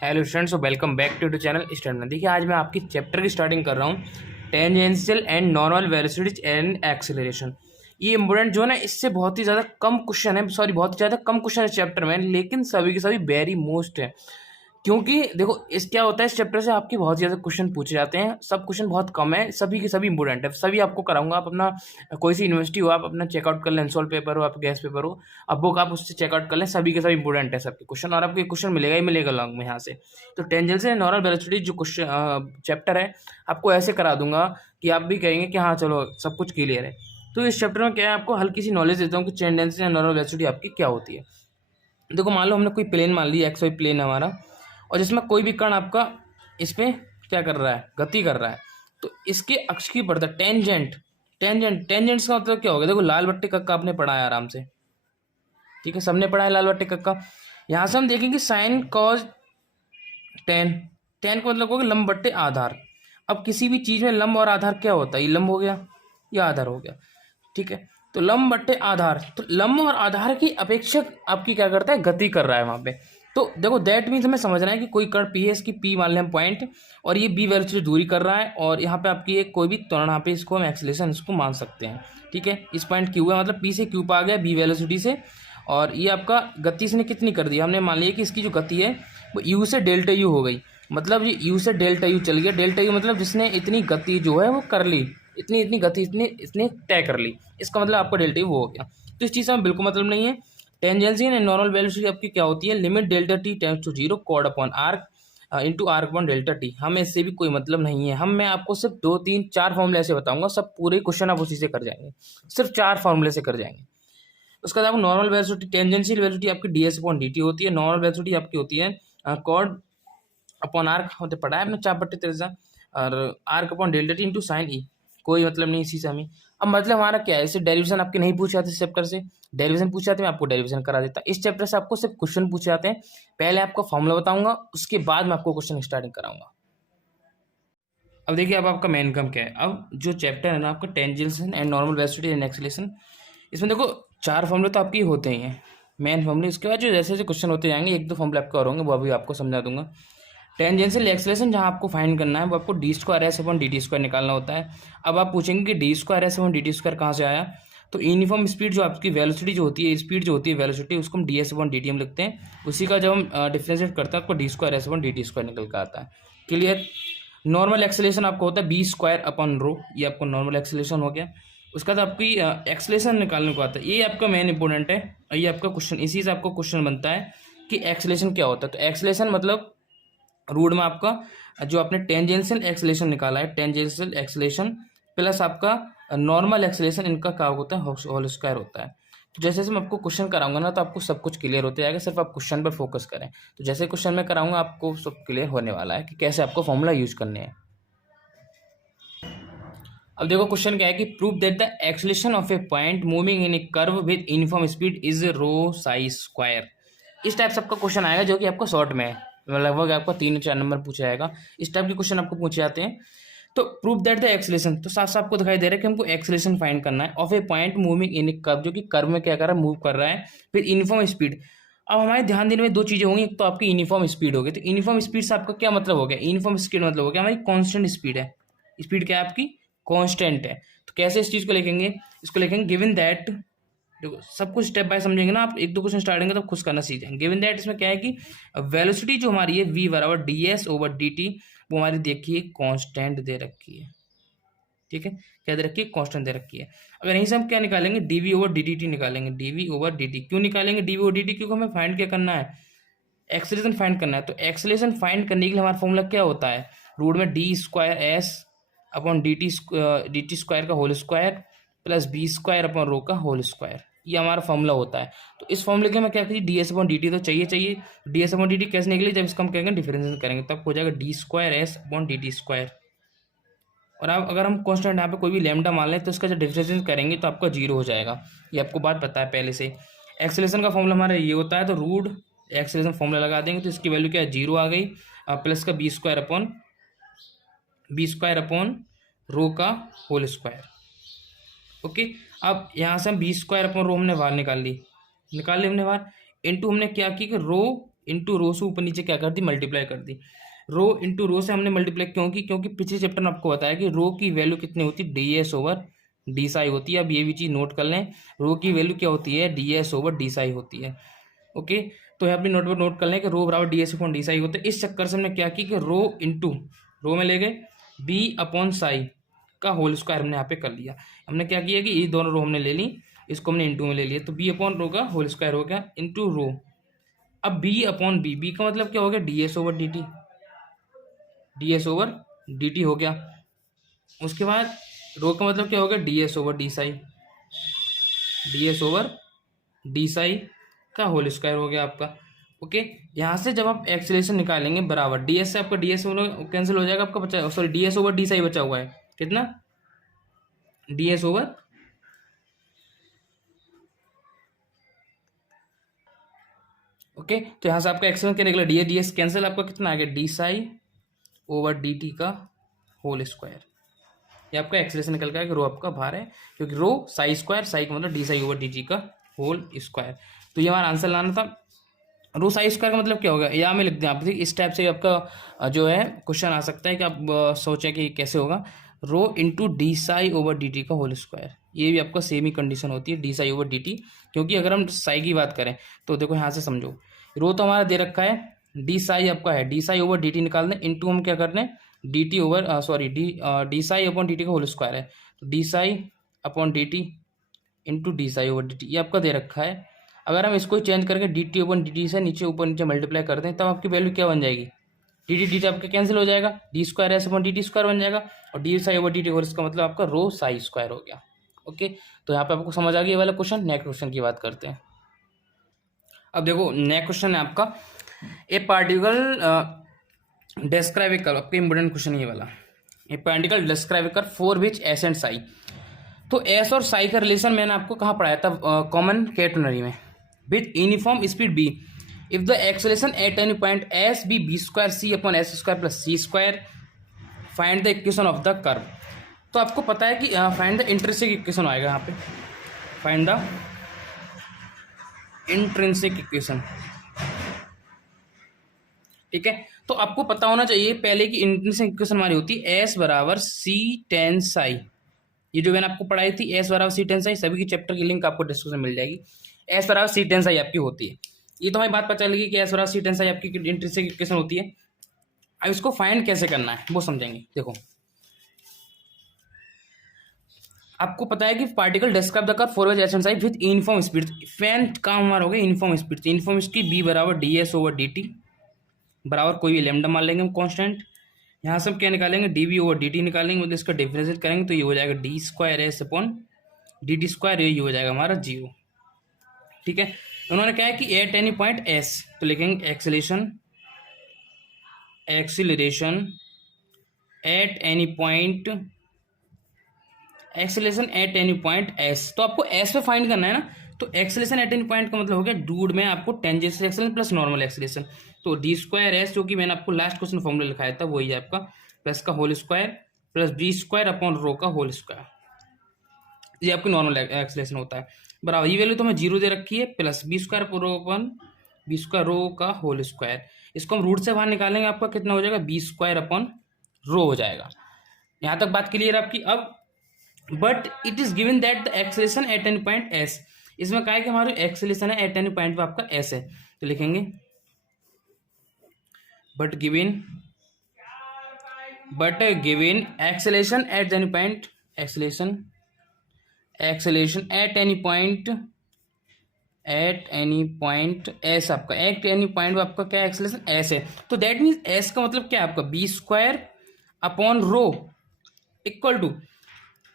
Hello students, welcome back to channel student. देखिए, आज मैं आपकी चैप्टर की स्टार्टिंग कर रहा हूँ, tangential and normal velocities and acceleration. ये इंपॉर्टेंट जो है ना, इससे बहुत ही ज़्यादा कम क्वेश्चन है, सॉरी बहुत ही ज़्यादा कम क्वेश्चन है चैप्टर में, लेकिन सभी के सभी वेरी मोस्ट है। क्योंकि देखो, इस क्या होता है, इस चैप्टर से आपकी बहुत ज़्यादा क्वेश्चन पूछे जाते हैं। सब क्वेश्चन बहुत कम है, सभी के सभी इंपॉर्टेंट है, सभी आपको कराऊंगा। आप अपना कोई सी यूनिवर्सिटी हो, आप अपना चेकआउट कर लें, सोल्व पेपर हो, आप गैस पेपर हो, अब बुक आप उससे चेकआउट कर लें, सभी के सभी इंपॉर्टेंट है सबके क्वेश्चन, और आपको क्वेश्चन मिलेगा ही मिलेगा लॉन्ग में यहाँ से। तो टेंजेंशियल से नॉर्मल वेलोसिटी जो क्वेश्चन चैप्टर है, आपको ऐसे करा दूंगा कि आप भी कहेंगे कि हाँ चलो सब कुछ क्लियर है। तो इस चैप्टर में क्या है, आपको हल्की सी नॉलेज देता हूँ कि टेंजेंशियल या नॉर्मल वेलोसिटी आपकी क्या होती है। देखो, मान लो हमने कोई प्लेन मान लिया, एक्स वाई प्लेन हमारा, और जिसमें कोई भी कण आपका इस पे क्या कर रहा है, गति कर रहा है। तो इसके अक्ष की बढ़ता टेंजेंट, टेंजेंट्स का मतलब क्या होगा। देखो, लाल बट्टे कक्का आपने पढ़ा है आराम से, ठीक है, सबने पढ़ा है लाल बट्टे कक्का। यहाँ से हम देखेंगे साइन कॉज टेन, टेन का मतलब होगा लंब बट्टे आधार। अब किसी भी चीज में लंब और आधार क्या होता है, ये लंब हो गया, ये आधार हो गया, ठीक है। तो लंब बट्टे आधार, तो लंब और आधार की अपेक्षक आपकी क्या करता है, गति कर रहा है वहां पे। तो देखो, दैट मीन्स हमें समझना है कि कोई कण पी है, इसकी पी मान लें हम पॉइंट, और ये बी वेलोसिटी दूरी कर रहा है, और यहाँ पे आपकी एक कोई भी त्वरण, यहाँ पे इसको हम एक्सीलरेशन इसको मान सकते हैं, ठीक है। इस पॉइंट क्यू है, मतलब पी से क्यू आ गया बी वेलोसिटी से, और ये आपका गति इसने कितनी कर दी, हमने मान लिया कि इसकी जो गति है वो यू से डेल्टा यू हो गई। मतलब ये यू से डेल्टा यू चल गया, डेल्टा यू मतलब जिसने इतनी गति जो है वो कर ली, इतनी इतनी गति इतनी इसने तय कर ली, इसका मतलब आपका डेल्टा यू वो हो गया। तो इस चीज़ से हमें बिल्कुल मतलब नहीं है। टेंजेंशियल एंड नॉर्मल वेलोसिटी आपकी क्या होती है, limit delta T tends to zero कॉड upon arc into arc upon delta T. हमें इससे भी कोई मतलब नहीं है। मैं आपको सिर्फ 2 3 4 फॉर्मूले ऐसे बताऊंगा, सब पूरे क्वेश्चन आप उसी से कर जाएंगे, सिर्फ 4 फॉर्मूले से कर जाएंगे। उसके बाद आपको नॉर्मल वेलोसिटी, टेंजेंशियल वेलोसिटी आपकी D S upon D T होती है, नॉर्मल वेलोसिटी आपकी होती है कॉड अपॉन आर्क होते पढ़ा है आपने चाप बट्टे तेरजा, और arc upon delta T into sine E. कोई मतलब नहीं इसी से हमें। अब मतलब हमारा क्या है, इसे डेरिवेशन आपके नहीं पूछे जाते इस चैप्टर से, डेरिवेशन पूछे जाते, मैं आपको डेरिवेशन करा देता। इस चैप्टर से आपको सिर्फ क्वेश्चन पूछे जाते हैं। पहले आपको फॉर्मूला बताऊंगा, उसके बाद मैं आपको क्वेश्चन स्टार्टिंग कराऊंगा। अब देखिए, अब आपका मेन काम क्या है। अब जो चैप्टर है ना आपका, tangential and normal velocity and acceleration, इसमें देखो 4 फॉर्मूले तो आपके होते ही हैं, मेन फॉर्मूले। इसके बाद जो जैसे जैसे क्वेश्चन होते जाएंगे, 1 2 फॉर्मूले आपके और होंगे, वो अभी आपको समझा दूंगा। टेंजेंशियल एक्सेलरेशन जहाँ आपको फाइंड करना है, वो आपको D square S upon D T square निकालना होता है। अब आप पूछेंगे कि D square S upon D T square कहाँ से आया, तो यूनिफॉर्म स्पीड जो आपकी वेलोसिटी जो होती है, स्पीड जो होती है वेलोसिटी, उसको हम D S upon D T हम लिखते हैं। उसी का जब हम डिफ्रेंशिएट करते हैं, आपको D square S upon D T square निकल कर आता है। क्लियर। नॉर्मल एक्सेलरेशन आपको होता है बी स्क्वायर अपॉन रो, ये आपको नॉर्मल एक्सेलरेशन हो गया। उसके बाद आपकी एक्सेलरेशन निकालने को आता है, ये आपका मेन इंपॉर्टेंट है, ये आपका क्वेश्चन, इसी से आपको क्वेश्चन बनता है कि एक्सेलरेशन क्या होता है। तो एक्सेलरेशन मतलब रूट में आपका जो आपने टेंजेंशियल एक्सेलरेशन निकाला है, टेंजेंशियल एक्सेलरेशन प्लस आपका नॉर्मल एक्सेलरेशन, इनका क्या होता है, होल स्क्वायर होता है। तो जैसे जैसे मैं आपको क्वेश्चन कराऊंगा ना, तो आपको सब कुछ क्लियर होते जाएगा, सिर्फ आप क्वेश्चन पर फोकस करें। तो जैसे क्वेश्चन में कराऊंगा, आपको सब क्लियर होने वाला है कि कैसे आपको फॉर्मूला यूज करने हैं। अब देखो, क्वेश्चन क्या है कि prove that the acceleration of a point moving in a curve with uniform speed is rho psi square. इस टाइप से आपका क्वेश्चन आएगा, जो कि आपको शॉर्ट में है, लगभग आपको 3 4 नंबर पूछा जाएगा। इस टाइप के क्वेश्चन आपको पूछे जाते हैं। तो प्रूव दैट द एक्सेलरेशन, तो साफ साफ आपको दिखाई दे रहा है कि हमको एक्सेलरेशन फाइंड करना है of a point moving in a curve, जो कि कर्व में क्या कर रहा है, मूव कर रहा है फिर यूनिफॉर्म स्पीड। अब हमारे ध्यान देने में 2 चीजें होंगी, एक तो आपकी यूनिफॉर्म स्पीड होगी। तो यूनिफॉर्म स्पीड से आपका क्या मतलब हो गया, यूनिफॉर्म स्पीड मतलब हो गया हमारी कांस्टेंट स्पीड है। स्पीड क्या है आपकी, कांस्टेंट है। तो कैसे इस चीज को लिखेंगे, इसको लिखेंगे गिवन दैट, देखो सब कुछ स्टेप बाय समझेंगे ना आप, 1 2 क्वेश्चन स्टार्ट होंगे तो खुद करना सीखेंगे। गिवन दैट इसमें क्या है कि वेलोसिटी जो हमारी है v बराबर D S over D T, वो हमारी देखिए कांस्टेंट दे रखी है, ठीक है। क्या दे रखी है, कांस्टेंट दे रखी है। अगर यहीं से हम क्या निकालेंगे, dv ओवर dt निकालेंगे, dv ओवर dt। क्यों निकालेंगे dv ओवर dt, क्योंकि हमें फाइंड क्या करना है, एक्सेलरेशन फाइंड करना है। तो एक्सेलरेशन फाइंड करने के लिए हमारा फॉर्मूला क्या होता है, रूट में D square S upon D T square का whole square plus B square upon rho का होल स्क्वायर, ये हमारा फॉर्मूला होता है। तो इस फॉर्मूले के मैं क्या करिए, D S upon D T तो चाहिए। D S upon D T कैसे निकले, जब इसको हम कहेंगे डिफरेंशिएशन करेंगे, तब हो जाएगा D square S upon D T square. और आप अगर हम कॉन्स्टेंट यहाँ पे कोई भी लैम्डा मान लें, तो इसका जब डिफरेंशिएशन करेंगे तो आपका 0 हो जाएगा। ये आपको बात पता है पहले से। एक्सेलरेशन का फॉर्मूला हमारा ये होता है, तो रूट एक्सेलरेशन फॉर्मूला लगा देंगे, तो इसकी वैल्यू क्या है, 0 आ गई, प्लस का बी स्क्वायर अपॉन रो का होल स्क्वायर। ओके। अब यहाँ से हम बी स्क्वायर अपॉन रो हमने बाहर निकाल ली हमने बाहर, इनटू हमने क्या की कि रो इंटू रो से ऊपर नीचे क्या कर दी, मल्टीप्लाई कर दी। रो इंटू रो से हमने मल्टीप्लाई क्यों की, क्योंकि पिछले चैप्टर में आपको बताया कि रो की वैल्यू कितनी होती है, D S over D psi होती है। अब ये भी चीज़ नोट कर लें, रो की वैल्यू क्या होती है, D S over D psi होती है। ओके, तो यहाँ अपनी नोट पर नोट कर लें कि रो बराबर D S upon D Sai होते हैं। इस चक्कर से हमने क्या की कि रो इंटू रो में ले गए, बी अपॉन साई का होल स्क्वायर हमने यहाँ पे कर लिया। हमने क्या किया कि ये दोनों रो हमने ले ली, इसको हमने इंटू में ले लिया, तो बी अपॉन रो का होल स्क्वायर हो गया इंटू रो। अब बी अपॉन बी, बी का मतलब क्या हो गया, D S over D T, D S over D T हो गया। उसके बाद रो का मतलब क्या हो गया, D S over D Sai, D S over D Sai का होल स्क्वायर हो गया आपका। ओके, यहाँ से जब आप एक्सेलरेशन निकालेंगे बराबर डी एस से आपका डी एस कैंसिल हो जाएगा, आपका बचा, sorry D S over D Sai बचा हुआ है कितना, डी एस ओवर, ओके, तो यहाँ से आपका एक्सेलरेशन क्या निकला, डी एस कैंसिल, आपका कितना आ गया, D psi over D T का होल स्क्वायर। ये आपका एक्सेलरेशन निकल गया कि रो आपका बाहर है, क्योंकि रो साई स्क्वायर, साई का मतलब D psi over D T का होल स्क्वायर। तो ये हमारा आंसर लाना था। रो साई स्क्वायर का मतलब क्या होगा, या में लिख दें आप, इस टाइप से आपका जो है क्वेश्चन आ सकता है कि आप सोचें कि कैसे होगा, rho into D psi over D T का होल स्क्वायर। ये भी आपका सेम ही कंडीशन होती है, D psi over D T, क्योंकि अगर हम साई की बात करें तो देखो यहाँ से समझो, रो तो हमारा दे रखा है, डी साई आपका है, D psi over D T निकाल दें, इंटू हम क्या कर रहे हैं, D T over sorry D psi upon D T का होल स्क्वायर है, तो D psi upon D T into D psi over D T, ये आपका दे रखा है। अगर हम इसको चेंज करके D T over D T से नीचे ऊपर नीचे मल्टीप्लाई कर दें, तब आपकी वैल्यू क्या बन जाएगी, डी टी आपका कैंसिल हो जाएगा, D square S upon D T square बन जाएगा, और D psi over D T, और इसका मतलब आपका रो साई स्क्वायर हो गया। ओके, तो यहाँ पे आपको समझ आ गया ये वाला क्वेश्चन। नेक्स्ट क्वेश्चन की बात करते हैं। अब देखो नेक्स्ट क्वेश्चन है आपका, ए पार्टिकल डिस्क्राइब ए कर्व, आपका इंपोर्टेंट क्वेश्चन ये वाला, ए particle describe A curve for which S and Sai. तो एस और साई का रिलेशन मैंने आपको कहाँ पढ़ाया था, कॉमन केटनरी में, with uniform speed B, if the acceleration at any point S be B square C upon S square plus C square, find the equation of the curve. तो आपको पता है कि फाइंड द इंट्रिंसिक इक्वेशन आएगा यहाँ पे, find the intrinsic equation, ठीक है। तो आपको पता होना चाहिए पहले की इंट्रिंसिक इक्वेशन हमारी होती है एस बराबर सी टेन साई, ये जो मैंने आपको पढ़ाई थी एस बराबर सी टेन साई, सभी की चैप्टर की लिंक आपको डिस्क्रिप्शन में मिल जाएगी। एस बराबर सी टेन साई आपकी होती है, ये तो हमें बात पता चलेगी कि एस बराबर सी टेन साई आपकी इंट्रिंसिक इक्वेशन होती है। अब इसको फाइंड कैसे करना है वो समझेंगे। देखो आपको पता है कि particle describe the curve for which S and psi with uniform speed, फैन काम हमारा हो गया uniform speed, uniform speed V बराबर D S over D T बराबर कोई भी लेमडा मान लेंगे हम कांस्टेंट। यहाँ से हम क्या निकालेंगे, D V over D T निकालेंगे, मतलब इसका डिफरेंशिएट करेंगे तो ये हो जाएगा D square S upon D T square, ये हो जाएगा हमारा जीरो, ठीक है। उन्होंने कहा है कि एट एनी पॉइंट एस, तो लिखेंगे acceleration at any point, acceleration at any point S, तो आपको एस पे फाइंड करना है ना, तो एक्सेलरेशन एट एनी पॉइंट का मतलब हो गया डूड में आपको tangential acceleration plus normal acceleration, तो डी स्क्वायर एस जो कि मैंने आपको लास्ट क्वेश्चन फॉर्मूला लिखाया था वही है आपका, प्लस का whole square plus B square upon rho का होल स्क्वायर, ये आपकी नॉर्मल एक्सेलरेशन होता है बराबर, ये वैल्यू तो हमें जीरो दे रखी है, प्लस बी स्क्वायर रो अपन बी स्क्वायर रो का होल स्क्वायर, इसको हम रूट से बाहर निकालेंगे, आपका कितना हो जाएगा, बी स्क्वायर अपॉन रो हो जाएगा। यहाँ तक बात क्लियर आपकी। अब but it is given that the acceleration at any point S, इसमें कहा है कि हमारी एक्सेलरेशन है एट एनी पॉइंट पे आपका एस है, तो लिखेंगे but given acceleration at any point, acceleration at any point S, आपका एट एनी पॉइंट आपका क्या एक्सेलरेशन एस है, तो दैट मीन्स एस का मतलब क्या है आपका B square upon rho equal to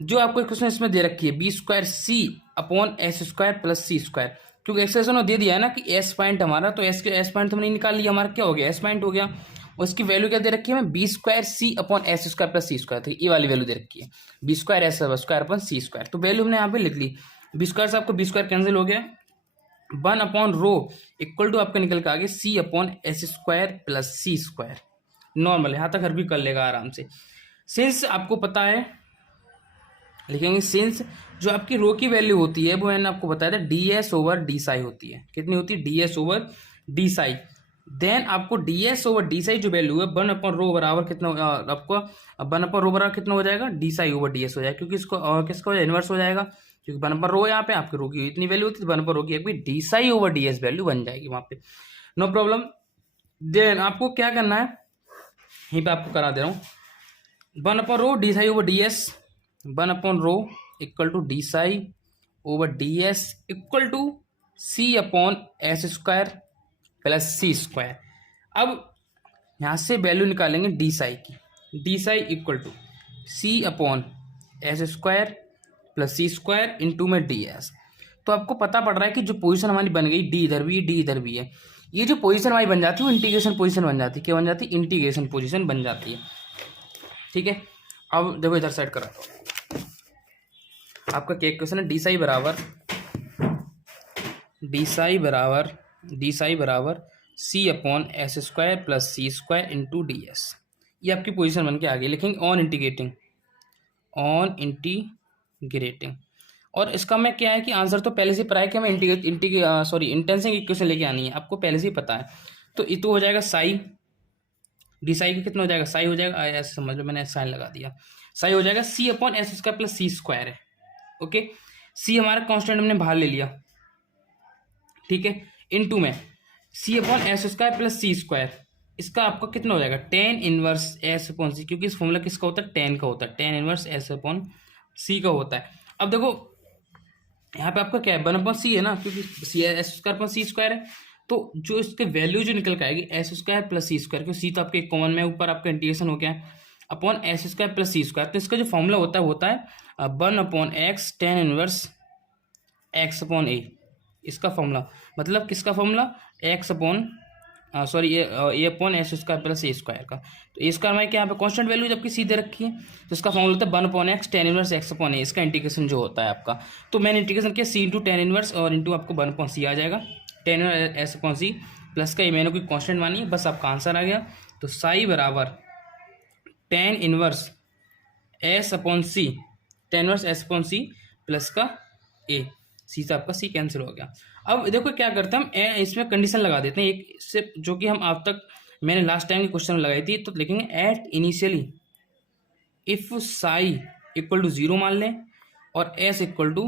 जो आपको इक्वेशन इसमें दे रखी है B square C upon S square plus C square, क्योंकि एक्सेलरेशन दे दिया है ना कि एस पॉइंट हमारा, तो एस पॉइंट तो हमने निकाल लिया, हमारा क्या हो गया, एस पॉइंट हो गया, और इसकी वैल्यू क्या दे रखी है हमें, B square C upon S square plus C square, तो ये वाली वैल्यू दे रखी है B square S square upon C square, तो वैल्यू हमने यहाँ पे लिख ली, बी स्क्वायर से आपको बी स्क्वायर कैंसिल हो गया, one upon rho equal to आपका निकल के आगे C upon S square plus C square, normal यहाँ तक हर भी कर लेगा आराम से। सिंस आपको पता है, लिखेंगे सिंस जो आपकी रो की वैल्यू होती है वो मैंने आपको बताया था D S over D psi होती है, कितनी होती है, D S over D psi, then आपको D S over D psi जो वैल्यू है 1/रो बराबर कितना आपको 1/रो बराबर कितना हो जाएगा, D psi over D S हो जाएगा, क्योंकि इसको किसका हो जाएगा, इनवर्स हो जाएगा, क्योंकि 1/रो यहाँ पे आपके रो की इतनी वैल्यू होती है, 1/रो की एक भी D psi over D S value बन जाएगी वहाँ पे, नो प्रॉब्लम। देन आपको क्या करना है, यहीं पे आपको करा दे रहा हूँ, 1/रो D psi over D S, 1/रो equal to D psi over D S equal to C upon S square plus C square. अब यहाँ से वैल्यू निकालेंगे डी साई की, D psi equal to C upon S square plus C square into में D S. तो आपको पता पड़ रहा है कि जो पोजीशन हमारी बन गई, डी इधर भी डी इधर भी है, ये जो पोजीशन हमारी बन जाती है वो इंटीग्रेशन पोजीशन बन जाती है, क्या बन जाती है, इंटीग्रेशन पोजीशन बन जाती है। ठीक है, अब देखो इधर साइड करा दो, आपका क्या क्वेश्चन है, डी साई बराबर सी upon S square plus C square into D S. ये आपकी पोजीशन बन के आ गई, लिखेंगे ऑन इंटीग्रेटिंग। और इसका मैं क्या है कि आंसर तो पहले से पता है कि हमें इंटेंसिंग इक्वेशन लेके आनी है, आपको पहले से ही पता है। तो ये तो हो जाएगा साई, डी साई का कितना हो जाएगा, साई हो जाएगा, ऐसे समझ लो मैंने साइन लगा दिया, साई हो जाएगा सी upon S square plus C square है। ओके, सी हमारा कांस्टेंट हमने बाहर ले लिया, ठीक है, इनटू में सी upon S square plus C square, इसका आपका कितना हो जाएगा, टेन इनवर्स एस अपॉन सी, क्योंकि इस फॉर्मूला किसका होता है, टेन का होता है, टेन इनवर्स एस अपॉन सी का होता है। अब देखो यहाँ पे आपका क्या है, 1/c है ना, क्योंकि C S square upon C square है, तो जो इसके वैल्यू जो निकल के आएगी S square plus C square, क्योंकि सी तो आपके कॉमन में ऊपर आपका इंटीग्रेशन हो गया है, upon S square plus C square. तो इसका जो फॉर्मूला होता है 1/x tan inverse X upon A, इसका फॉर्मूला, मतलब किसका formula, X upon A upon S square plus A square का। तो ए स्क्वायर में क्या यहाँ पे कांस्टेंट वैल्यू जबकि सीधे रखी है, तो इसका फॉर्मूला होता है 1/x tan inverse X upon A, इसका इंटीग्रेशन जो होता है आपका। तो मैंने इंटीग्रेशन किया सी इंटू टेन इनवर्स और इंटू आपको 1/c आ जाएगा, tan S upon C plus का ये मैंने कोई कांस्टेंट मानी है, बस आपका आंसर आ गया। तो साई बराबर tan inverse S upon C, tan inverse S upon C plus का ए, सी से आपका सी कैंसिल हो गया। अब देखो क्या करते हैं हम, इसमें कंडीशन लगा देते हैं एक से, जो कि हम अब तक मैंने लास्ट टाइम की क्वेश्चन लगाई थी, तो लिखेंगे at initially if psi equal to 0 मान लें और एस इक्वल टू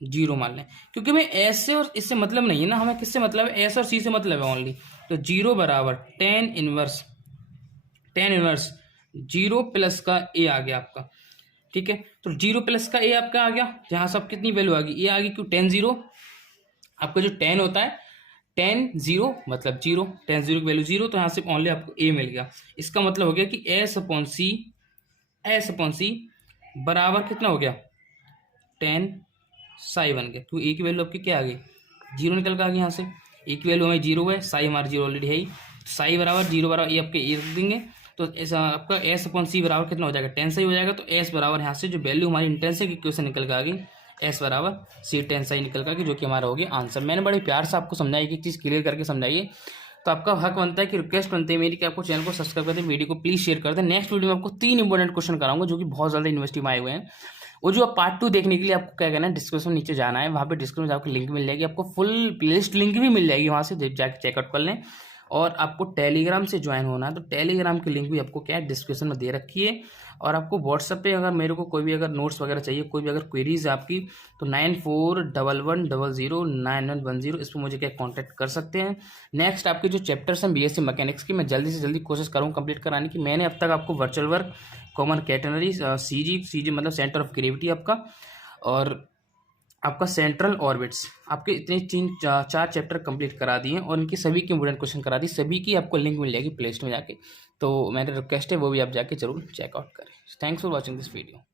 0 मान लें, क्योंकि हमें एस से और इससे मतलब नहीं है ना, हमें किससे मतलब है, एस और सी से मतलब है ओनली। तो 0 बराबर टेन इनवर्स 0 प्लस का ए आ गया आपका, ठीक है। तो 0 प्लस का ए आपका आ गया, जहां सब कितनी वैल्यू आ गई, ए आ गई, क्यों 10 0, आपका जो 10 होता है 10 0 मतलब 0, 10 0 की वैल्यू 0, तो यहाँ से ओनली आपको ए मिल गया। इसका मतलब हो गया कि एस अपॉन सी बराबर कितना हो गया, 10 साई बन गया, क्योंकि ए की वैल्यू आपकी क्या आ गई, 0 निकल के आ गई, यहाँ से ए की वैल्यू हमारी 0 है, साई हमारी 0 ऑलरेडी है ही, साई बराबर 0 बराबर ए आपके ए रख देंगे, तो ऐसा आपका एस अपॉन सी बराबर कितना हो जाएगा, 10 सही हो जाएगा। तो एस बराबर यहाँ से जो वैल्यू हमारी इंटेंसिटी की इक्वेशन निकल के आ गई, एस बराबर सी 10 सही निकल कर, जो कि हमारा हो गया आंसर। मैंने बड़े प्यार से आपको समझाई, एक चीज़ क्लियर करके समझाइए, तो आपका हक बनता है कि रिक्वेस्ट बनती है मेरी कि आपको चैनल को सब्सक्राइब कर दें, वीडियो को प्लीज़ शेयर कर दें। नेक्स्ट वीडियो में आपको 3 इंपॉर्टेंट क्वेश्चन कराऊंगा जो कि बहुत ज़्यादा यूनिवर्सिटी में आए हुए हैं। वो जो आप पार्ट 2 देखने के लिए आपको क्या करना है, डिस्क्रिप्शन में नीचे जाना है, वहाँ पे डिस्क्रिप्शन में आपको लिंक मिल जाएगी, आपको फुल प्लेलिस्ट लिंक भी मिल जाएगी, वहाँ से जाकर चेकआउट कर लें। और आपको टेलीग्राम से ज्वाइन होना है, तो टेलीग्राम की लिंक भी आपको क्या है डिस्क्रिप्शन में दे रखी है। और आपको व्हाट्सएप पे अगर मेरे को कोई भी अगर नोट्स वगैरह चाहिए, कोई भी अगर क्वेरीज है आपकी, तो 9411009110 इस पर मुझे क्या कांटेक्ट कर सकते हैं। नेक्स्ट आपके जो चैप्टर्स हैं बीएससी मैकेनिक्स की, मैं जल्दी से जल्दी कोशिश करूँगा कंप्लीट कराने की। मैंने अब तक आपको virtual work, common catenary, CG मतलब सेंटर ऑफ ग्रेविटी आपका, और आपका सेंट्रल ऑर्बिट्स, आपके इतने 4 चैप्टर कंप्लीट करा दिए और इनकी सभी की इंपोर्टेंट क्वेश्चन करा दी, सभी की आपको लिंक मिल जाएगी प्ले लिस्ट में जाके। तो मेरा रिक्वेस्ट है वो भी आप जाके जरूर चेकआउट करें। Thanks for watching this video.